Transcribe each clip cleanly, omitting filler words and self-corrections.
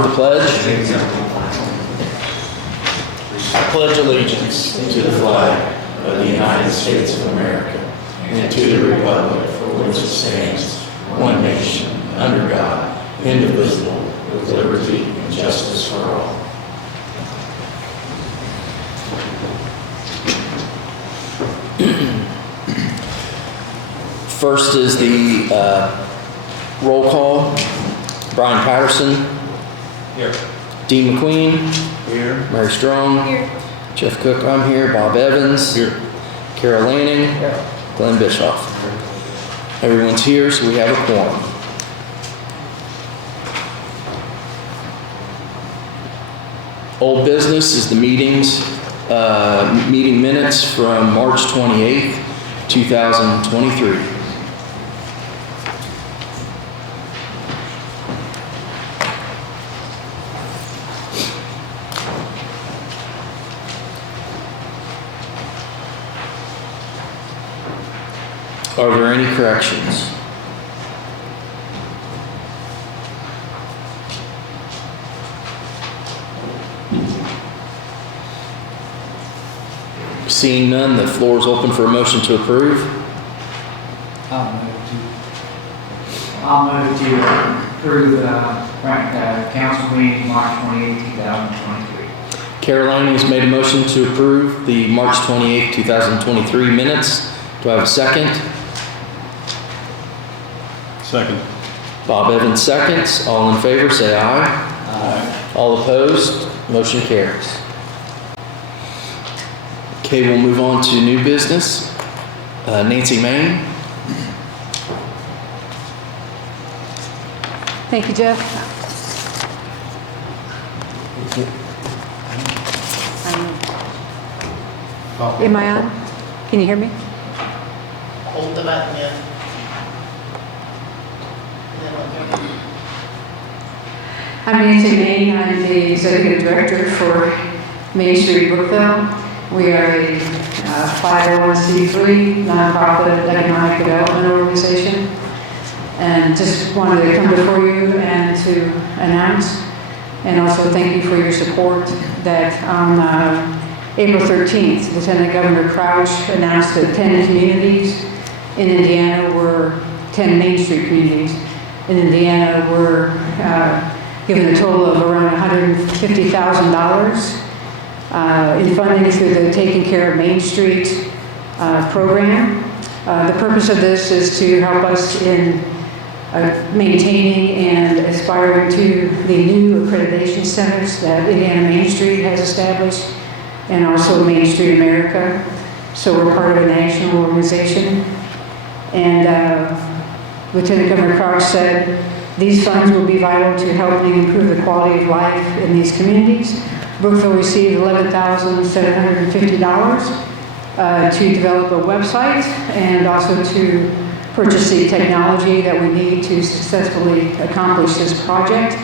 with the pledge. I pledge allegiance to the flag of the United States of America and to the republic for which it stands, one nation, under God, indivisible, with liberty and justice for all. First is the roll call. Brian Patterson. Here. Dean McQueen. Here. Mary Strong. Here. Jeff Cook, I'm here. Bob Evans. Here. Carol Lanning. Here. Glenn Bischoff. Everyone's here, so we have a quorum. Old business is the meeting minutes from March 28th, 2023. Are there any corrections? Seeing none, the floor is open for a motion to approve. I'll move to approve council meeting March 28, 2023. Caroline has made a motion to approve the March 28, 2023 minutes. Do I have a second? Second. Bob Evans seconds. All in favor say aye. Aye. All opposed, motion carries. Okay, we'll move on to new business. Nancy Main. Thank you, Jeff. Am I on? Can you hear me? Hold the button in. I'm Nancy Main. I'm the Executive Director for Main Street, Brookville. We are a 501c3 nonprofit economic development organization. And just wanted to come before you and to announce, and also thank you for your support, that on April 13th, Lieutenant Governor Crouch announced that 10 communities in Indiana were 10 Main Street communities in Indiana were given a total of around $150,000 in funding through the Taking Care of Main Street program. The purpose of this is to help us in maintaining and aspiring to the new accreditation centers that Indiana Main Street has established, and also Main Street America. So we're part of a national organization. And Lieutenant Governor Crouch said these funds will be vital to helping improve the quality of life in these communities. Brookville received $11,750 to develop a website and also to purchase the technology that we need to successfully accomplish this project.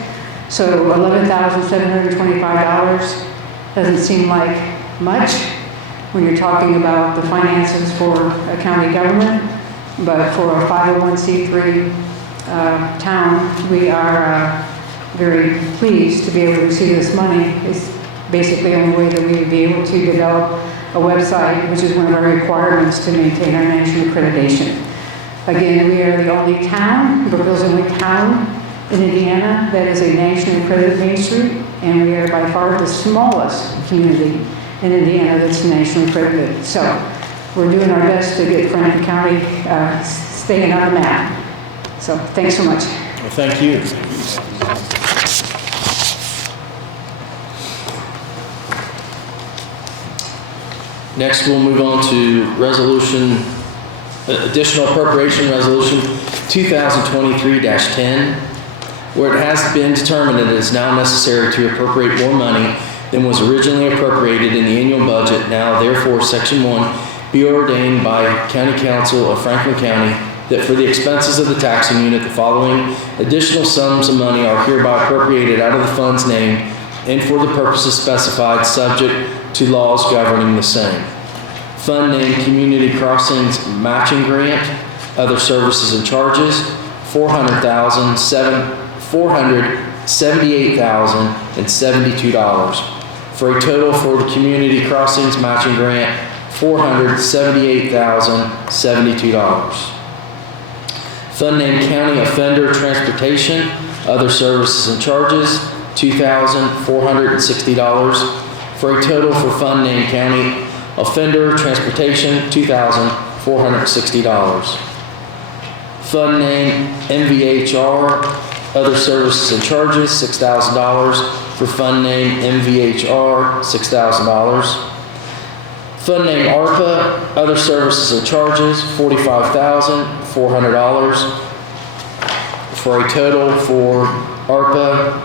So $11,725 doesn't seem like much when you're talking about the finances for a county government, but for a 501c3 town, we are very pleased to be able to receive this money. It's basically the only way that we would be able to develop a website, which is one of our requirements to maintain our national accreditation. Again, we are the only town, Brookville's the only town in Indiana that is a nationally accredited Main Street, and we are by far the smallest community in Indiana that's nationally accredited. So we're doing our best to get Franklin County staying on the map. So thanks so much. Well, thank you. Next, we'll move on to additional appropriation resolution 2023-10, where it has been determined that it is now necessary to appropriate more money than was originally appropriated in the annual budget. Now, therefore, Section 1 be ordained by County Council of Franklin County that for the expenses of the taxing unit, the following additional sums of money are hereby appropriated out of the funds named and for the purposes specified, subject to laws governing the same. Fund named Community Crossings Matching Grant, other services and charges, $400,000 $78,072 for a total for the Community Crossings Matching Grant, $478,072. Fund name County Offender Transportation, Other Services and Charges, $2,460 for a total for fund name County Offender Transportation, $2,460. Fund name MVHR, Other Services and Charges, $6,000 for fund name MVHR, $6,000. Fund name ARPA, Other Services and Charges, $45,400 for a total for ARPA,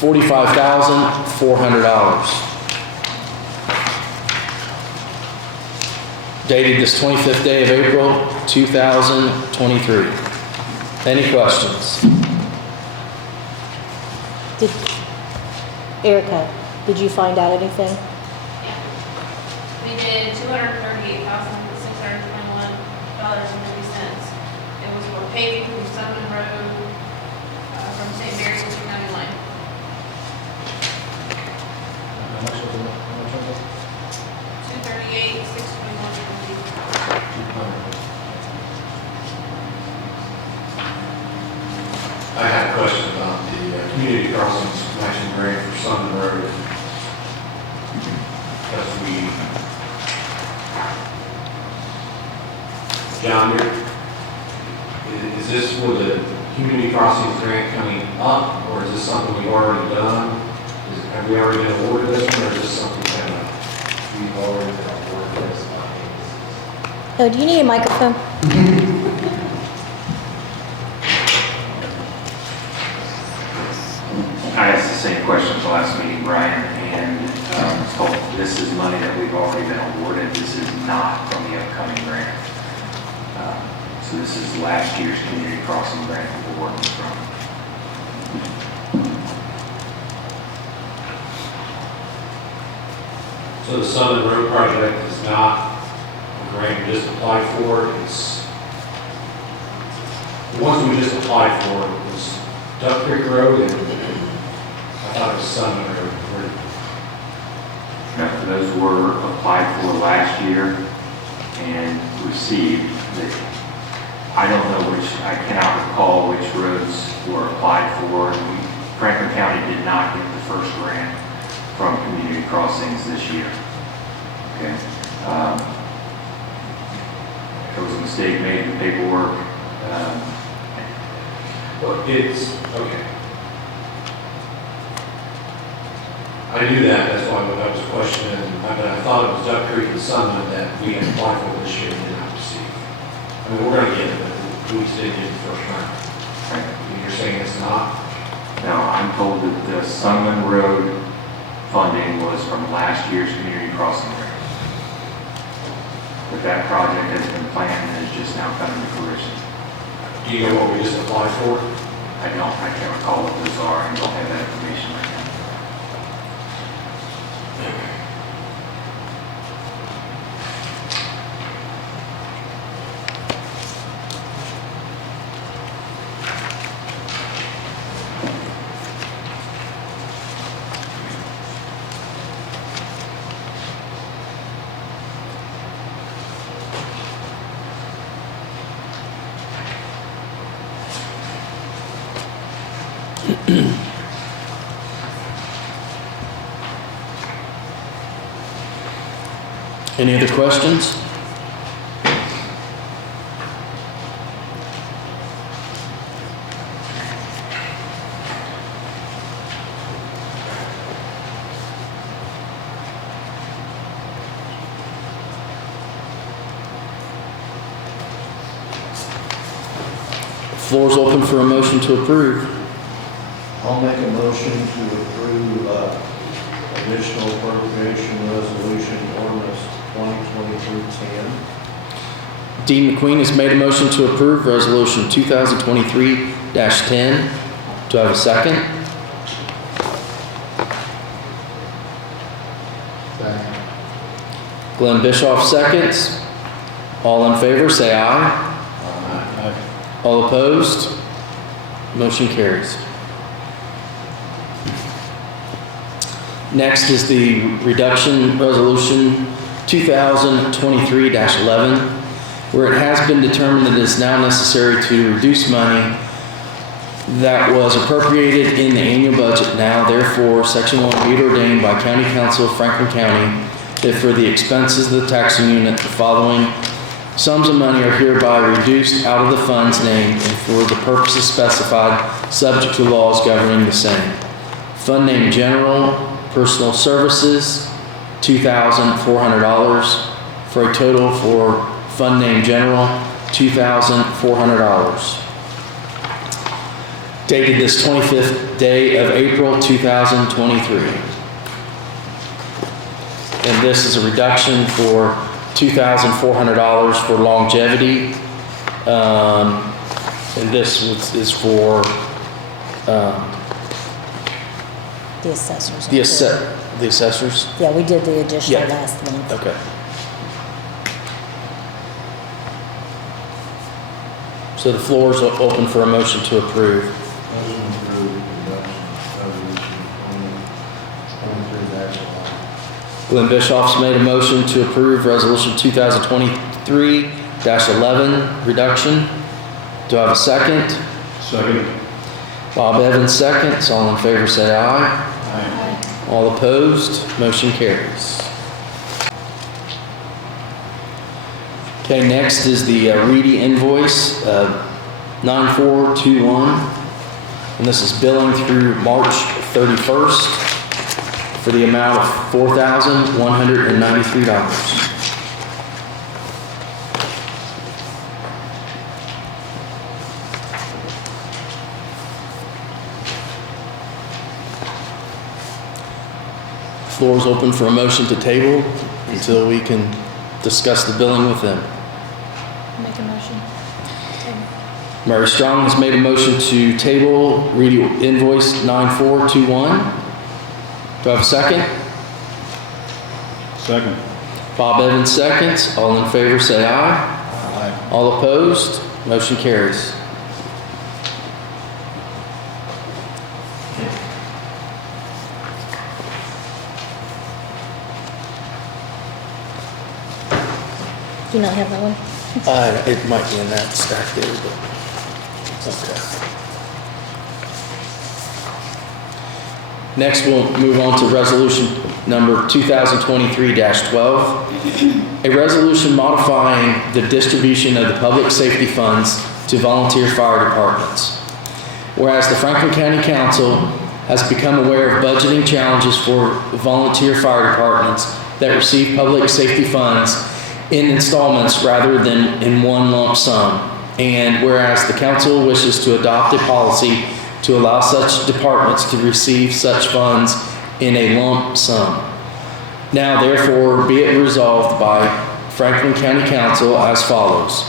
$45,400. Dated this 25th day of April, 2023. Any questions? Erica, did you find out anything? We did $238,621.50. It was for paving from Sunman Road, from St. Mary's to County Line. How much was it? $238,621.50. I had a question about the community crossings matching grant for Sunman Road. Because John, is this for the community crossings grant coming up, or is this something we've already done? Have we already been awarded this one, or is this something kind of? We've already been awarded this. Oh, do you need a microphone? I asked the same question at the last meeting, Brian, and told this is money that we've already been awarded. This is not from the upcoming grant. So this is last year's community crossing grant that we're working from. So the Sunman Road project is not a grant we just applied for, it's, the ones we just applied for was Duck Creek Road and I thought it was Sunman Road. Now, those were applied for last year and received. I don't know I cannot recall which roads were applied for. Franklin County did not get the first grant from community crossings this year. Okay. There was a mistake made in the paperwork. Well, it's, okay. I knew that, that's why I was questioning, but I thought it was Duck Creek and Sunman that we had applied for this year and did not receive. I mean, we're gonna get it, but we just didn't get the first round. You're saying it's not? Now, I'm told that the Sunman Road funding was from last year's community crossing grant. But that project has been planned and is just now coming to fruition. Do you know what we just applied for? I can't recall what those are and don't have that information right now. Any other questions? Floor is open for a motion to approve. I'll make a motion to approve additional appropriation resolution ordinance 2023-10. Dean McQueen has made a motion to approve resolution 2023-10. Do I have a second? Second. Glenn Bischoff seconds. All in favor, say aye. All opposed? Motion carries. Next is the reduction resolution 2023-11, where it has been determined that it is now necessary to reduce money that was appropriated in the annual budget. Now, therefore, Section 1 be it ordained by County Council of Franklin County that for the expenses of the taxing unit, the following sums of money are hereby reduced out of the funds named and for the purposes specified, subject to laws governing the same. Fund name General Personal Services, $2,400, for a total for Fund name General, $2,400. Dated this 25th day of April 2023. And this is a reduction for $2,400 for longevity. And this is for The assessors. the assessors. Yeah, we did the additional Yeah. last month. Okay. So the floor is open for a motion to approve. Motion approved, reduction, resolution 2023-11. Glenn Bischoff's made a motion to approve resolution 2023-11 reduction. Do I have a second? Second. Bob Evans seconds. All in favor say aye. Aye. All opposed, motion carries. Okay, next is the Reedy Invoice 9421. And this is billing through March 31st for the amount of $4,193. Floor is open for a motion to table until we can discuss the billing with them. Make a motion. Mary Strong has made a motion to table Reedy Invoice 9421. Do I have a second? Second. Bob Evans seconds. All in favor say aye. Aye. All opposed, motion carries. Do you not have that one? It might be in that stack there, but, okay. Next, we'll move on to resolution number 2023-12. A resolution modifying the distribution of the public safety funds to volunteer fire departments. Whereas the Franklin County Council has become aware of budgeting challenges for volunteer fire departments that receive public safety funds in installments rather than in one lump sum. And whereas the council wishes to adopt a policy to allow such departments to receive such funds in a lump sum. Now therefore be it resolved by Franklin County Council as follows.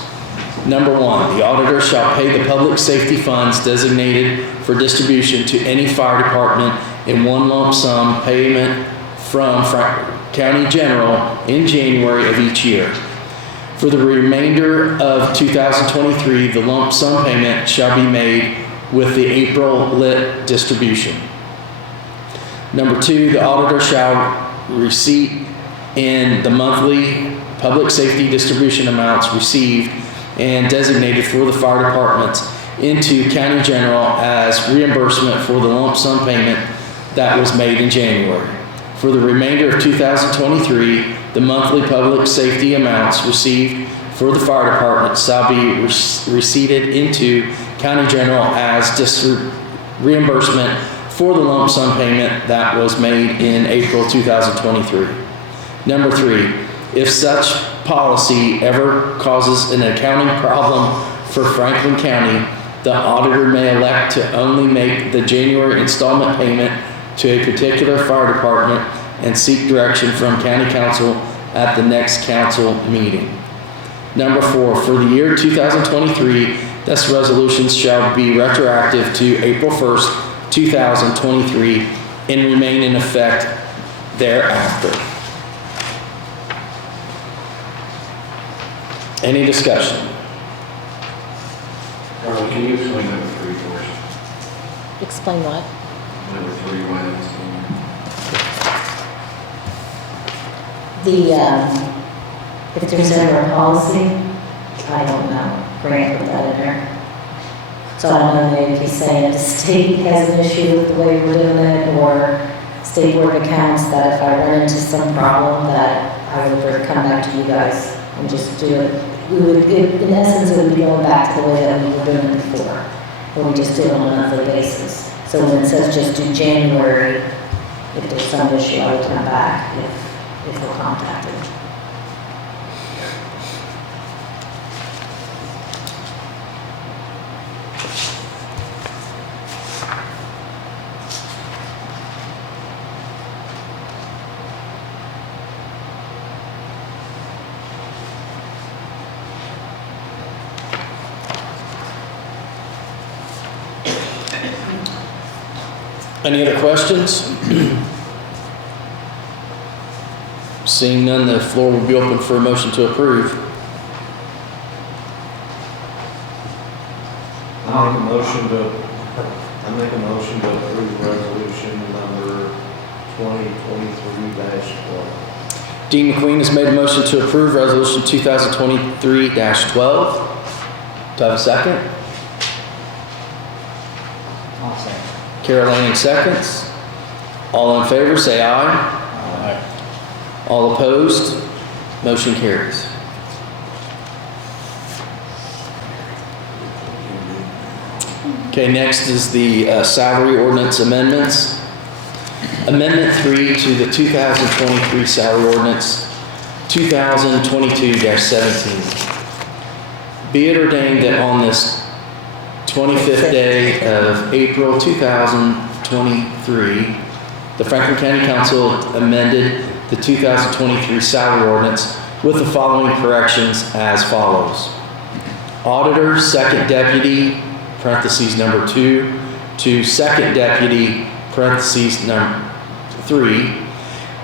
Number 1, the auditor shall pay the public safety funds designated for distribution to any fire department in one lump sum payment from County General in January of each year. For the remainder of 2023, the lump sum payment shall be made with the April lit distribution. Number 2, the auditor shall receipt in the monthly public safety distribution amounts received and designated for the fire departments into County General as reimbursement for the lump sum payment that was made in January. For the remainder of 2023, the monthly public safety amounts received for the fire department shall be receipted into County General as reimbursement for the lump sum payment that was made in April 2023. Number 3, if such policy ever causes an accounting problem for Franklin County, the auditor may elect to only make the January installment payment to a particular fire department and seek direction from County Council at the next council meeting. Number 4, for the year 2023, this resolution shall be retroactive to April 1st, 2023 and remain in effect thereafter. Any discussion? Carl, can you explain number 3 for us? Explain what? Number 3, why that's in there? if there's ever a policy, I don't know. Grant put that in there. So I don't know, maybe if he's saying the state has an issue with the way we're doing it, or state board of accounts, that if I run into some problem, that I would come back to you guys and just do it. We would, in essence, it would be going back to the way that we were doing it before, where we just do it on a monthly basis. So when it says just do January, if there's some issue, I would come back if we're contacted. Any other questions? Seeing none, the floor will be open for a motion to approve. I make a motion to approve resolution number 2023-12. Dean McQueen has made a motion to approve resolution 2023-12. Do I have a second? I'll say. Carol Ann seconds. All in favor, say aye. Aye. All opposed, motion carries. Okay, next is the salary ordinance amendments. Amendment 3 to the 2023 salary ordinance 2022-17. Be it ordained that on this 25th day of April 2023, the Franklin County Council amended the 2023 salary ordinance with the following corrections as follows. Auditor, second deputy, parentheses number 2, to second deputy, parentheses number 3,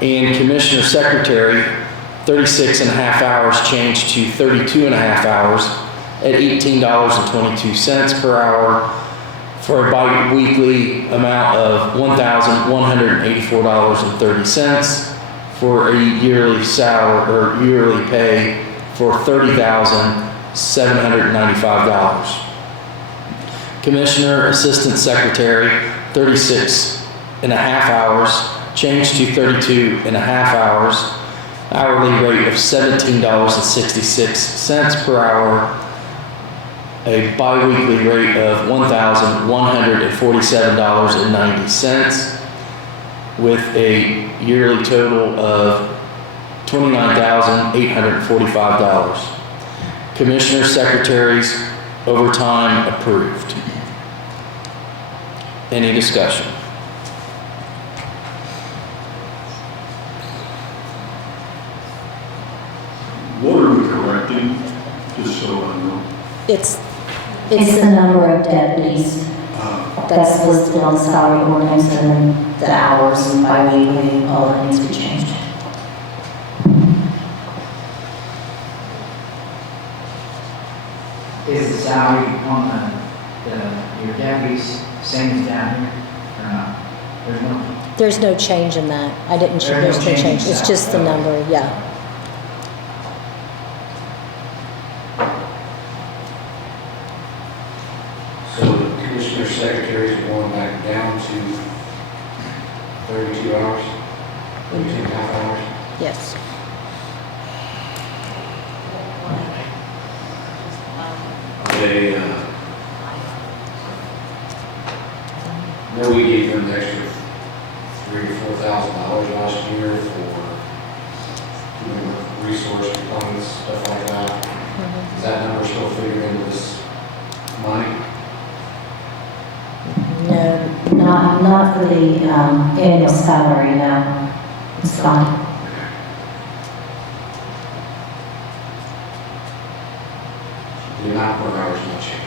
and commissioner secretary, 36 and a half hours changed to 32 and a half hours at $18.22 per hour for a bi-weekly amount of $1,184.30 for a yearly salary or yearly pay for $30,795. Commissioner Assistant Secretary, 36 and a half hours, changed to 32 and a half hours, hourly rate of $17.66 per hour, a bi-weekly rate of $1,147.90, with a yearly total of $29,845. Commissioner Secretary's overtime approved. Any discussion? What are we correcting, just so I know? It's the number of deputies that's listed on the salary ordinance, and then the hours and bi-weekly, all that needs to be changed. Is the salary on your deputies same as down here, or not? There's no, There's no change in that. I didn't, There's no there's no change in change. It's just the salary. number, yeah. So the commissioner secretaries are going back down to 32 hours, 32 and a half hours. Yes. They, know we gave them an extra $3,000 to $4,000 last year for, resource components, stuff like that. Is that number still figured into this money? No, not for the annual salary, no. It's fine. The amount per hour is not changing.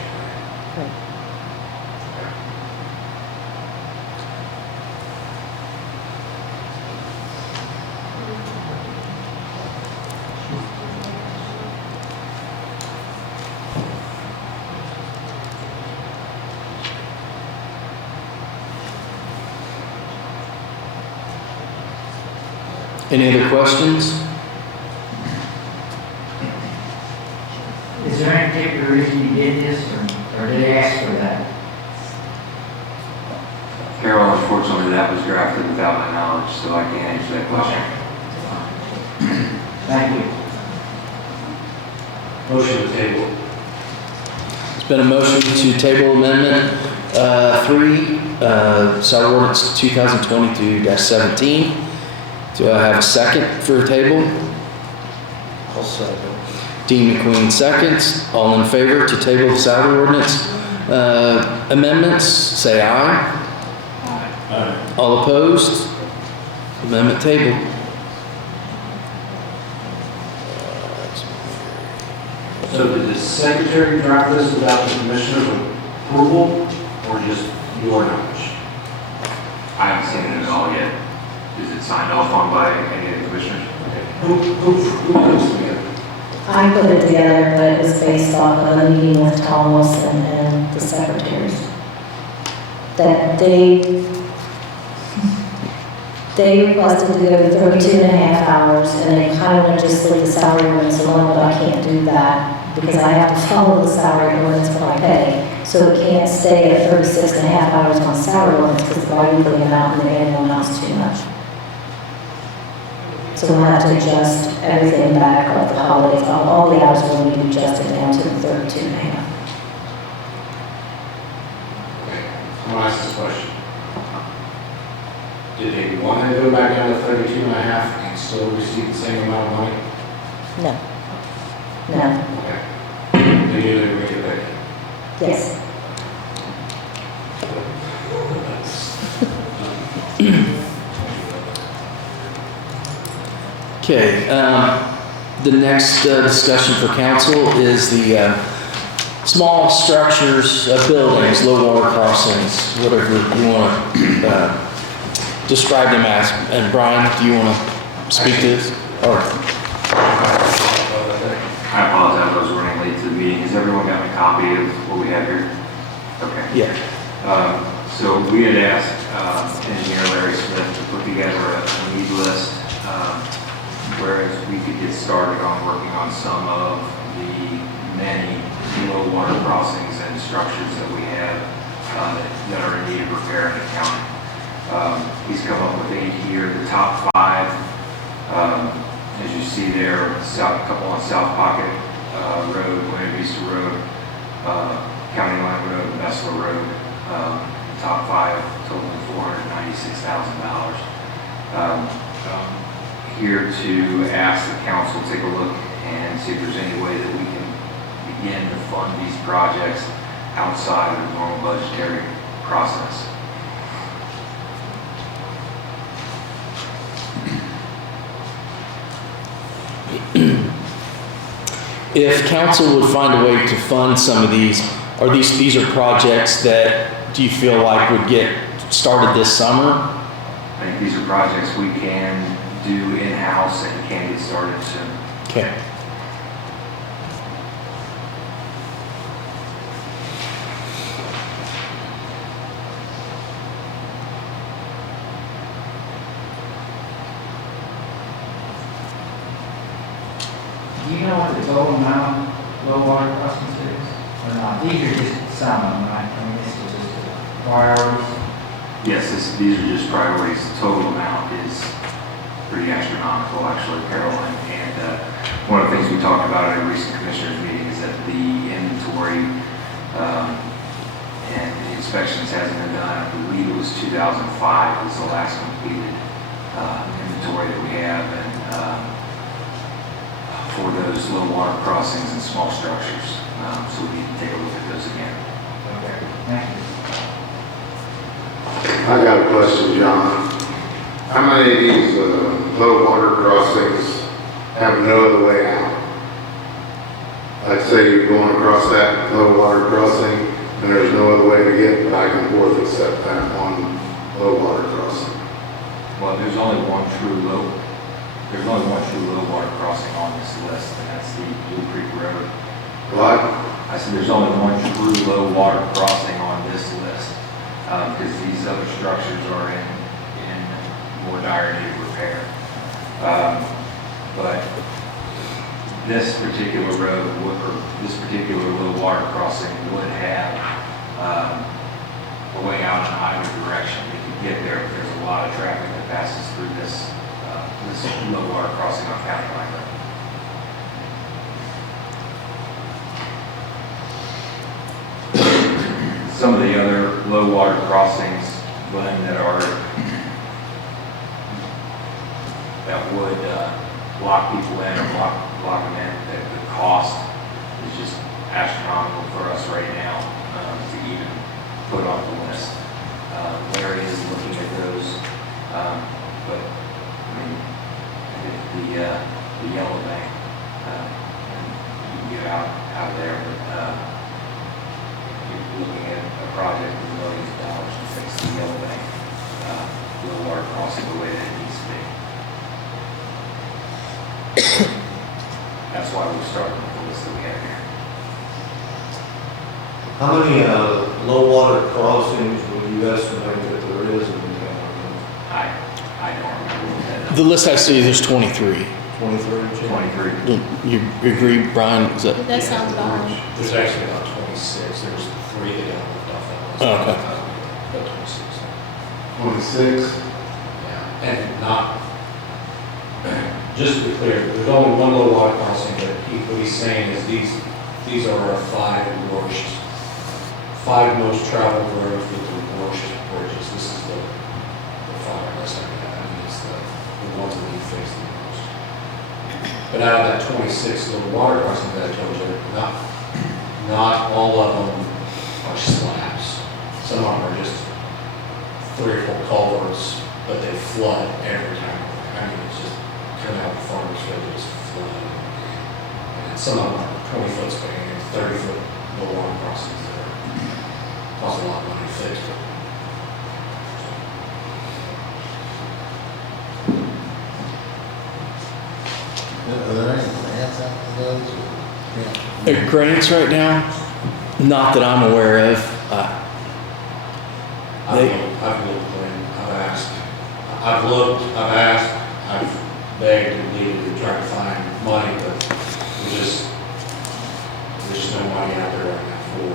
Any other questions? did this, or did they ask for that? Carol, unfortunately, that was drafted without my knowledge, so I can't answer that question. Thank you. Motion to table. It's been a motion to table amendment 3, salary ordinance 2022-17. Do I have a second for a table? I'll second. Dean McQueen seconds. All in favor to table the salary ordinance amendments, say aye. All opposed? Amendment tabled. So did the secretary draft this without the commissioner's approval, or just your knowledge? I haven't seen it at all yet. Is it signed off on by any of the commissioners? Who put this together? I put it together, but it was based off of a meeting with Thomas and the secretaries. That they requested to go to 32 and a half hours, and they kind of want to just leave the salary ordinance alone, but I can't do that because I have to follow the salary ordinance for my pay. So it can't stay at 36 and a half hours on salary ordinance because the biweekly amount and the annual amount's too much. So we'll have to adjust everything back, like the holidays, all the hours will be adjusted down to the 32 and a half. Okay, I'm gonna ask this question. Did they want to go back down to 32 and a half and still receive the same amount of money? No. No. Okay. They knew they were going to get paid. Yes. Okay, the next discussion for council is the small structures, buildings, low water crossings, whatever you want to describe them as. And Brian, do you want to speak to this? Or I apologize, I was running late to the meeting. Has everyone got a copy of what we have here? Okay. yeah, So we had asked engineer Larry Smith to put together a need list, whereas we could get started on working on some of the many low water crossings and structures that we have that are in need of repair in the county. He's come up with 8 here. The top 5, as you see there, a couple on South Pocket Road, Buena Vista Road, County Line Road, and Bessler Road. Top 5 totaling $496,000. Here to ask the council to take a look and see if there's any way that we can begin to fund these projects outside of the normal budgetary process. if council would find a way to fund some of these, are these are projects that do you feel like would get started this summer? I think these are projects we can do in-house and can get started soon. Okay. Do you know what the total amount of low water crossings is? Or not? These are just some of them, right? I mean, this is just priorities. Yes, these are just priorities. The total amount is pretty astronomical, actually, Caroline. And one of the things we talked about at a recent commissioners meeting is that the inventory and the inspections hasn't been done. I believe it was 2005 was the last completed inventory that we have, and for those low water crossings and small structures. So we need to take a look at those again. Okay, thank you. I got a question, John. How many of these low water crossings have no other way out? Like say you're going across that low water crossing and there's no other way to get back and forth except that one low water crossing. Well, there's only one true low water crossing on this list, and that's the Blue Creek Road. What? I said there's only one true low water crossing on this list, because these other structures are in more dire need of repair. But this particular road would, or this particular low water crossing would have a way out in either direction. We could get there, but there's a lot of traffic that passes through this low water crossing on County Line Road. Some of the other low water crossings, Glenn, that would block people in or block them in, that the cost is just astronomical for us right now to even put on the list. Larry is looking at those, but I mean, the yellow bank, and you can get out of there, but you're looking at a project with millions of dollars to fix the yellow bank, low water crossing the way that it needs to be. That's why we're starting with the list that we have here. How many, low water crossings would you estimate that there is in the town? I don't remember what that The list I see, there's 23. 23? 23. You agree, Brian? Is that? That sounds about right. There's actually about 26. There's 3 that got left off that list. Oh, okay. About 26. 26? Yeah, and not, just to be clear, there's only one low water crossing, but what he's saying is these are our 5 most traveled roads with the worst bridges. This is the 5 list I have. I mean, it's the ones that we fix the most. But out of that 26 little water crossings that I told you, not all of them are slabs. Some of them are just 3 or 4 culverts, but they flood every time. I mean, it's just coming out of the farmer's field, just flood. And some of them are 20-foot span and 30-foot low water crossings that are cost a lot of money to fix. Are there any grants out for those? Grants right now? Not that I'm aware of. I've looked, Glenn, I've asked, I've asked, I've begged and needed to try to find money, but there's just no money out there right now for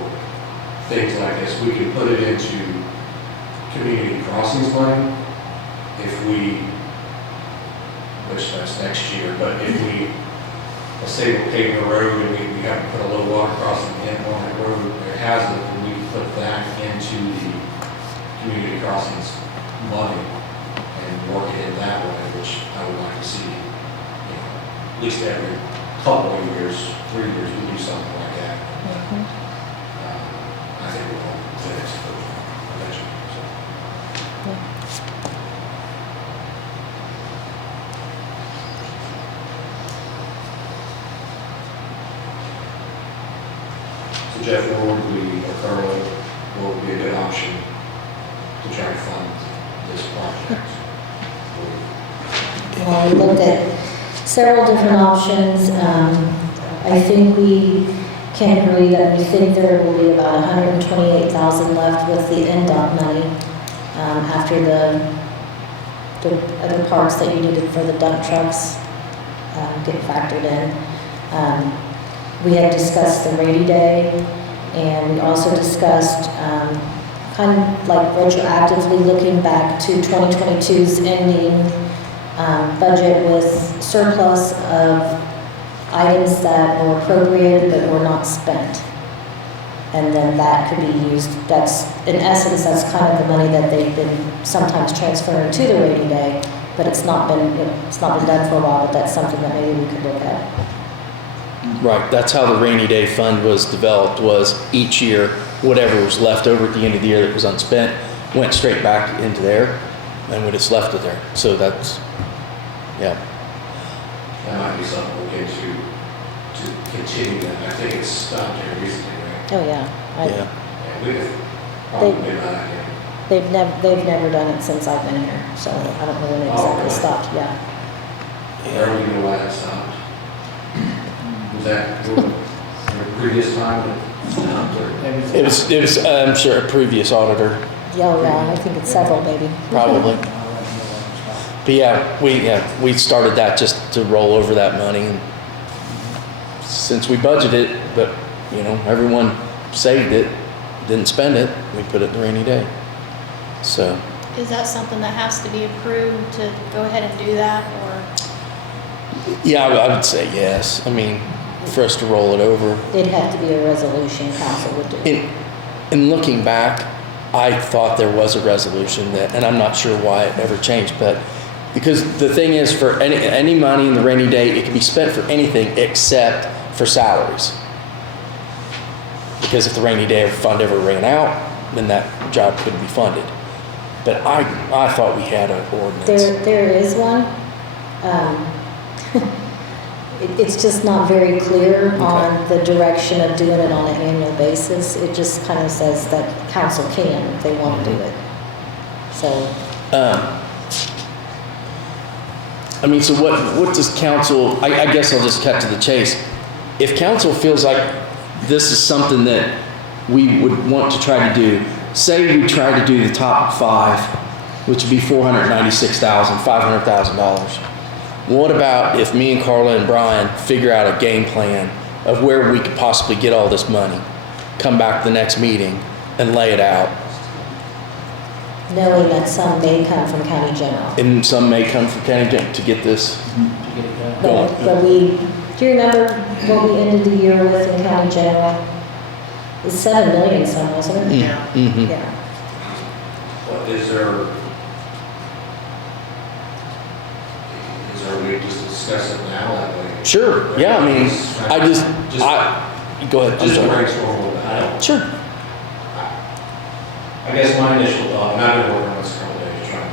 things like this. We can put it into community crossings money if we, which that's next year, but if we, let's say we're paving a road and we have to put a low water crossing in on that road, there has it, and we can put that into the community crossings money and work it in that way, which I would like to see, at least every couple of years, 3 years, we do something like that. I think we'll all fix it eventually. So Jeff, what would be, or Carla, what would be a good option to try to fund this project? Well, we looked at several different options. I think we can agree that we think there will be about $128,000 left with the NDOT money after the other parts that you needed for the dump trucks get factored in. We had discussed the Reedy Day, and we also discussed kind of like retroactively looking back to 2022's ending budget with surplus of items that were appropriated but were not spent. And then that could be used, that's, in essence, that's kind of the money that they've been sometimes transferring to the Reedy Day, but it's not been done for a while, but that's something that maybe we could look at. Right, that's how the rainy day fund was developed, was each year, whatever was left over at the end of the year that was unspent, went straight back into there, and we just left it there. So that's, yeah. That might be something we'll get to continue that. I think it's stopped here recently, right? Oh, yeah. Yeah. Yeah, we could probably do that again. They've never done it since I've been here, so I don't know when it exactly really? stopped, yeah. Where do you know why that stopped? Was that your previous time that it stopped, or? It was, I'm sure, a previous auditor, Yeah, oh, yeah, I think it's several, maybe. probably. But yeah, we started that just to roll over that money. since we budgeted it, but, you know, everyone saved it, didn't spend it, we put it in the rainy day. So, Is that something that has to be approved to go ahead and do that, or? yeah, I would say yes. I mean, for us to roll it over. It'd have to be a resolution council would do. In looking back, I thought there was a resolution that, and I'm not sure why it never changed, but because the thing is, for any money in the rainy day, it can be spent for anything except for salaries. Because if the rainy day fund ever ran out, then that job couldn't be funded. But I thought we had an ordinance. There is one. It's just not very clear on the direction of doing it on an annual basis. It just kind of says that council can if they want to do it. So. I mean, so what does council, I guess I'll just cut to the chase. If council feels like this is something that we would want to try to do, say we try to do the top 5, which would be $496,000, $500,000. What about if me and Carla and Brian figure out a game plan of where we could possibly get all this money, come back to the next meeting and lay it out? Knowing that some may come from county general. And some may come from county general to get this going. But do you remember what we ended the year with in county general? It's $7 million some, wasn't it? Yeah. Mm-hmm. Yeah. Well, is there a way to just discuss it now that way? Sure, yeah, I mean, go ahead. I'm Just sorry. brainstorm a little bit. I don't. Sure. I guess my initial thought, and I've been working on this a couple days, trying to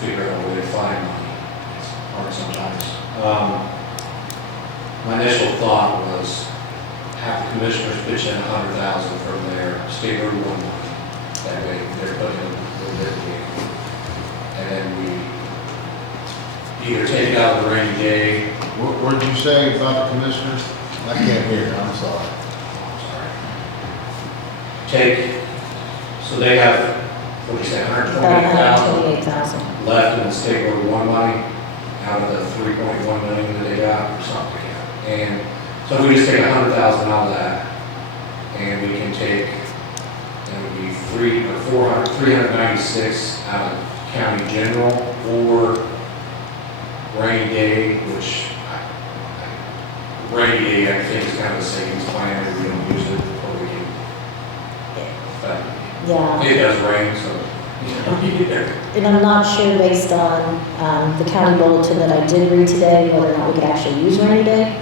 figure out a way to find money. It's hard sometimes. My initial thought was have the commissioners pitch in $100,000 from their state road 1 money. That way they're putting in their game. And then we either take it out of the rainy day. What did you say about the commissioners? I can't hear, I'm sorry. So they have, what do you say, About 128,000 $128,000. left in the state road 1 money out of the 3.1 million that they got or something. And so if we just take 100,000 out of that, and we can take, it would be 396 out of county general or rainy day, which rainy day I think is kind of a savings plan if we don't use it, or we can. But Yeah. it does rain, so. And I'm not sure based on the county bulletin that I did read today, whether or not we could actually use rainy day.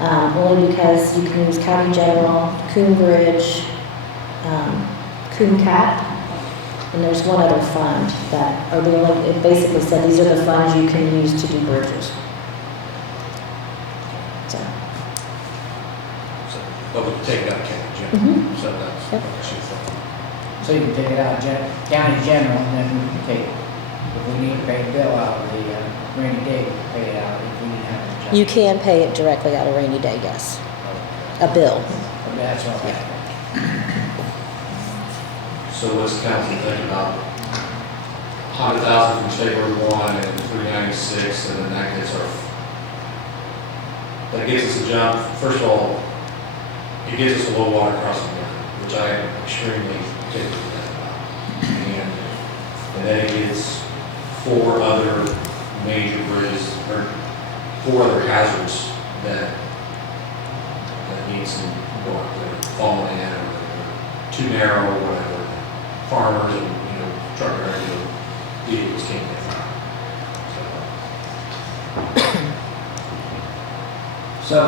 Only because you can use county general, Coon Bridge, Coon Cap, and there's one other fund that are the only, it basically said these are the funds you can use to do bridges. So, But we can take it out of county general, so that's Yep. what she thought. So you can take it out of county general, and then we can take, if we need to pay a bill out of the rainy day, we can pay it out if we didn't have a job. you can pay it directly out of rainy day, yes. A bill. But that's all right. So what's the council think about 100,000 from state road 1 and 396, and then that gets us a jump. First of all, it gives us a low water crossing record, which I am extremely particular about. And then it gets 4 other major bridges, or 4 other hazards that need some work, that are falling in, or they're too narrow, or whatever. Farmers and, truck drivers, vehicles can't get through. So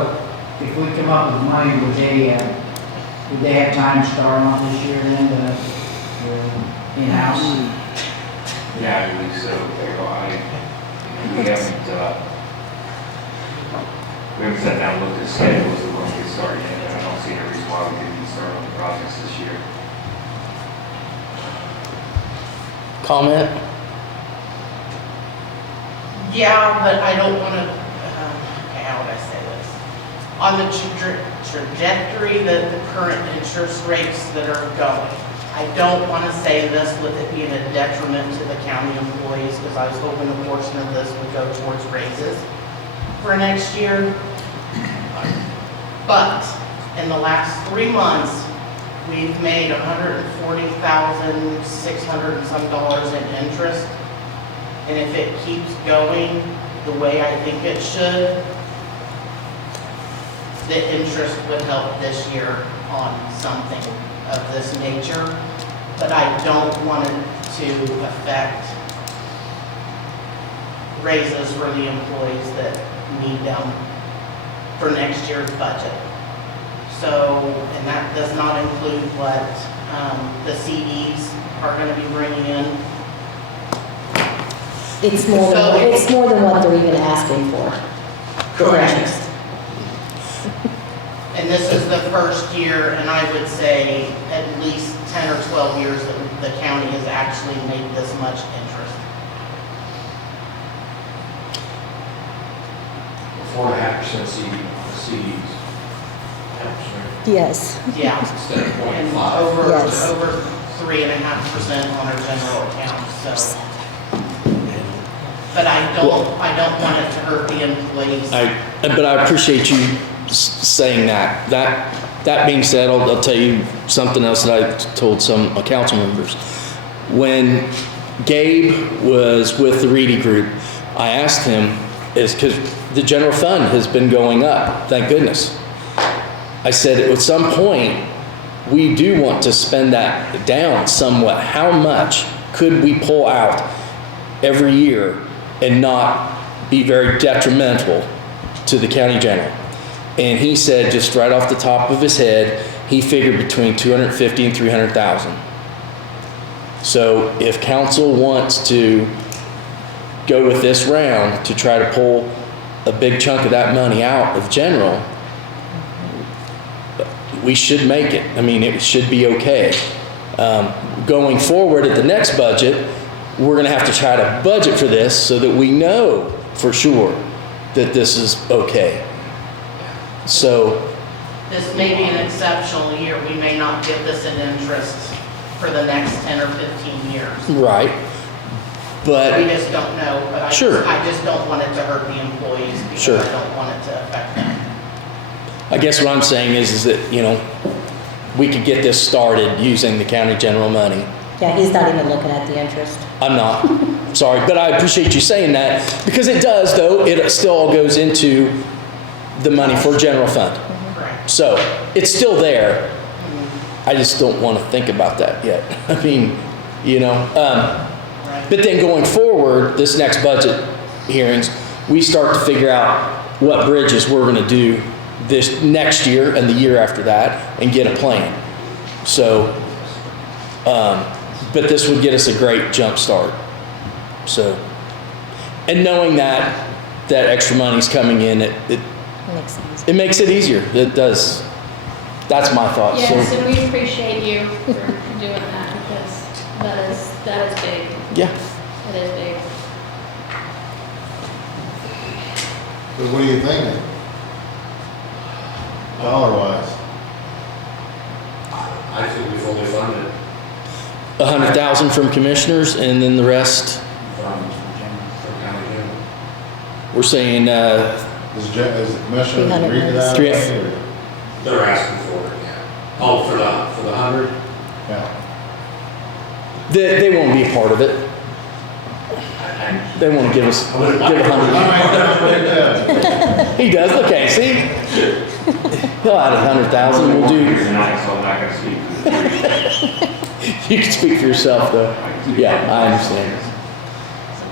if we come up with money, would they have time to start on this year then, in-house? Yeah, I believe so. We haven't sat down and looked at schedules of when we get started yet, and I don't see any reason why we couldn't start on the projects this year. Comment? Yeah, but I don't want to, okay, how would I say this? On the trajectory that the current interest rates that are going, I don't want to say this with it being a detriment to the county employees, because I was hoping a portion of this would go towards raises for next year. But in the last 3 months, we've made $140,600 and some dollars in interest. And if it keeps going the way I think it should, the interest would help this year on something of this nature. But I don't want it to affect raises for the employees that need them for next year's budget. So, and that does not include what the CDs are going to be bringing in. It's more than what they're even asking for. Correct. And this is the first year, and I would say at least 10 or 12 years that the county has actually made this much interest. 4.5% CDs. Yes. Yeah. Instead of And 0.5. over 3.5% on our general account, so. But I don't want it to hurt the employees. But I appreciate you saying that. That being said, I'll tell you something else that I told some council members. When Gabe was with the Reedy Group, I asked him, because the general fund has been going up, thank goodness. I said, at some point, we do want to spend that down somewhat. How much could we pull out every year and not be very detrimental to the county general? And he said, just right off the top of his head, he figured between 250 and 300,000. So if council wants to go with this round to try to pull a big chunk of that money out of general, we should make it. I mean, it should be okay. Going forward at the next budget, we're going to have to try to budget for this so that we know for sure that this is okay. So This may be an exceptional year. We may not get this in interest for the next 10 or 15 years. right, We but just don't know, but I Sure. just don't want it to hurt the employees because Sure. I don't want it to affect them. I guess what I'm saying is that, you know, we could get this started using the county general money. Yeah, he's not even looking at the interest. I'm not, sorry, but I appreciate you saying that because it does, though, it still all goes into the money for general fund. Correct. So it's still there. I just don't want to think about that yet. I mean, you know, but then going forward, this next budget hearings, we start to figure out what bridges we're going to do this next year and the year after that and get a plan. So, but this would get us a great jump start. So, and knowing that extra money's coming in, it Makes sense. it makes it easier. It does. That's my thoughts. Yes, So, and we appreciate you for doing that because that is big. yeah. It is big. But what are you thinking? Dollar wise? I think we fully funded 100,000 from commissioners and then the rest, from county general. we're saying, Is the commissioner agreed to that? 300. or- They're asking for it, yeah. Oh, for the 100? Yeah. they won't be a part of it. They want to give us, give 100. He does, okay, see? He'll add 100,000, we'll do, Tonight, so I'm not gonna speak for the three. you can speak for yourself though. Yeah, I understand.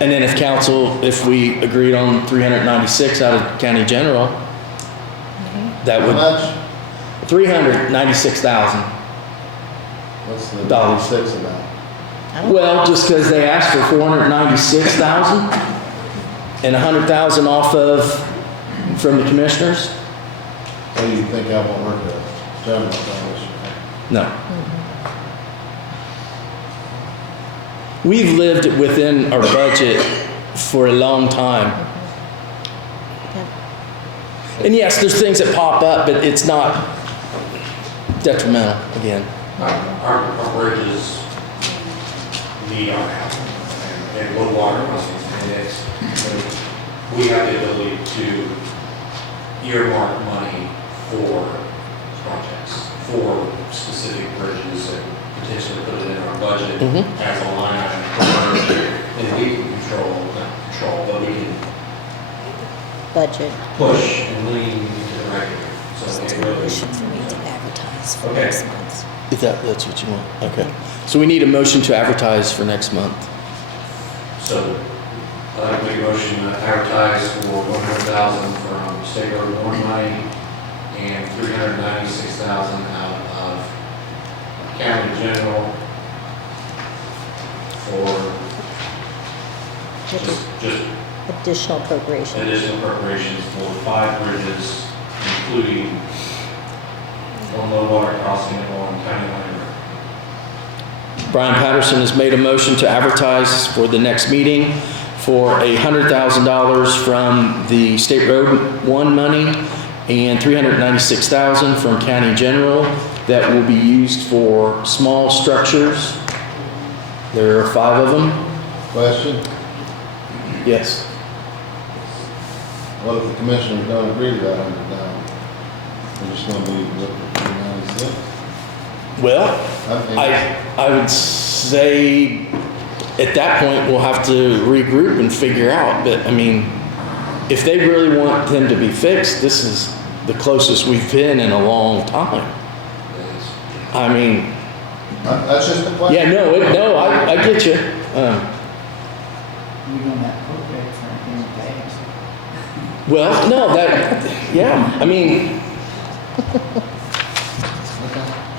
And then if council, if we agreed on 396 out of county general, that How would, much? 396,000. What's the Dollars. 96 about? Well, just because they asked for 496,000 and 100,000 off of, from the commissioners? So you think I won't work with general fund? No. We've lived within our budget for a long time. And yes, there's things that pop up, but it's not detrimental again. Our bridges need our help, and low water crossings, and we have the ability to earmark money for projects, for specific bridges and potentially put it in our budget Mhm. as a line item per bridge. And we can not control, but we can Budget. push and lean into the regular. So it really. For me to advertise for Okay. next month. If that's what you want, okay. So we need a motion to advertise for next month. So I'd like to make a motion to advertise for 100,000 from State Road 1 money and 396,000 out of county general for just Additional appropriation. additional appropriations for 5 bridges, including one low water crossing on County Line Road. Brian Patterson has made a motion to advertise for the next meeting for $100,000 from the State Road 1 money and $396,000 from County General that will be used for small structures. There are 5 of them. Question, Yes. what if the commissioners don't agree to that $100,000? They're just gonna be with the 96? Well, I would say at that point, we'll have to regroup and figure out. But I mean, if they really want them to be fixed, this is the closest we've been in a long time. I mean, That's just a question. yeah, no, I get you. We don't have to appropriate for anything that they Well, no, yeah, I mean,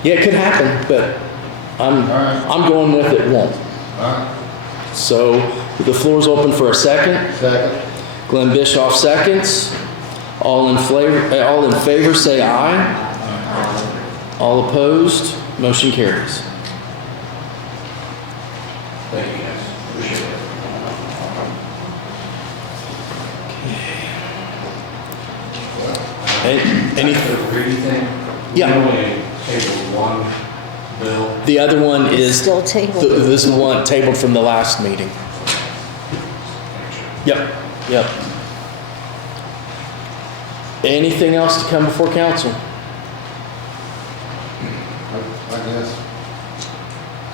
yeah, it could happen, but I'm going with it won't. All right, So the floor's open for a second. second. Glenn Bischoff seconds. All in favor say aye. All opposed, motion carries. Thank you guys, appreciate it. Any, The Reedy thing? Yeah. We only tabled one bill. the other one is, Still tabled. this is the one tabled from the last meeting. Yep, yep. Anything else to come before council? I guess.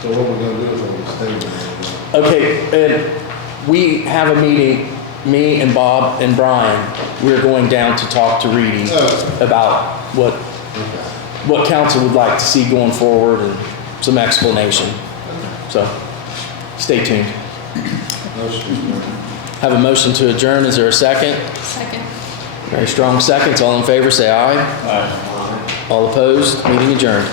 So what we're gonna do is we're gonna stay. Okay, and we have a meeting, me and Bob and Brian, we're going down to talk to Reedy about what council would like to see going forward and some explanation. So, stay tuned. Have a motion to adjourn, is there a second? Second. Very strong seconds, all in favor say aye. Aye. All opposed, meeting adjourned.